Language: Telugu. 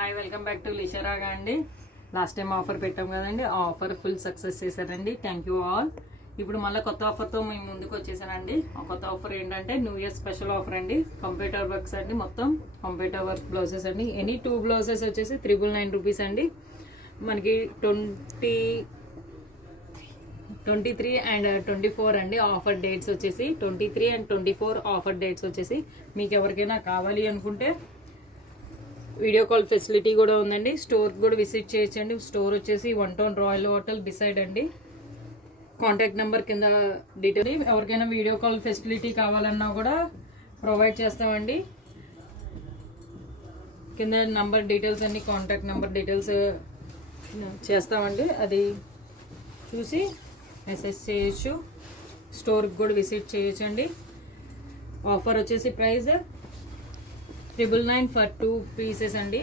హాయ్ వెల్కమ్ బ్యాక్ టు లిషరాగా అండి. లాస్ట్ టైం ఆఫర్ పెట్టాం కదండి, ఆ ఆఫర్ ఫుల్ సక్సెస్ చేశారండి. Thank you all. ఇప్పుడు మళ్ళీ కొత్త ఆఫర్తో మేము ముందుకు వచ్చేసానండి. ఆ కొత్త ఆఫర్ ఏంటంటే న్యూ ఇయర్ స్పెషల్ ఆఫర్ అండి. కంప్యూటర్ వర్క్స్ అండి, మొత్తం కంప్యూటర్ వర్క్ బ్లౌజెస్ అండి. ఎనీ 2 బ్లౌజెస్ వచ్చేసి 999 రూపీస్ అండి. మనకి 23 అండ్ 24 అండి ఆఫర్ డేట్స్ వచ్చేసి. 23 అండ్ 24 ఆఫర్ డేట్స్ వచ్చేసి. మీకు ఎవరికైనా కావాలి అనుకుంటే వీడియో కాల్ ఫెసిలిటీ కూడా ఉందండి. స్టోర్ కూడా విజిట్ చేయొచ్చండి. స్టోర్ వచ్చేసి 1 టౌన్ రాయల్ హోటల్ బిసైడ్ అండి. కాంటాక్ట్ నెంబర్ కింద డీటెయిల్. ఎవరికైనా వీడియో కాల్ ఫెసిలిటీ కావాలన్నా కూడా ప్రొవైడ్ చేస్తామండి. కింద నంబర్ డీటెయిల్స్ అన్ని కాంటాక్ట్ నెంబర్ డీటెయిల్స్ చేస్తామండి. అది చూసి మెసేజ్ చేయొచ్చు. స్టోర్కి కూడా విజిట్ చేయొచ్చండి. ఆఫర్ వచ్చేసి ప్రైస్ 999 ఫర్ 2 పీసెస్ అండి.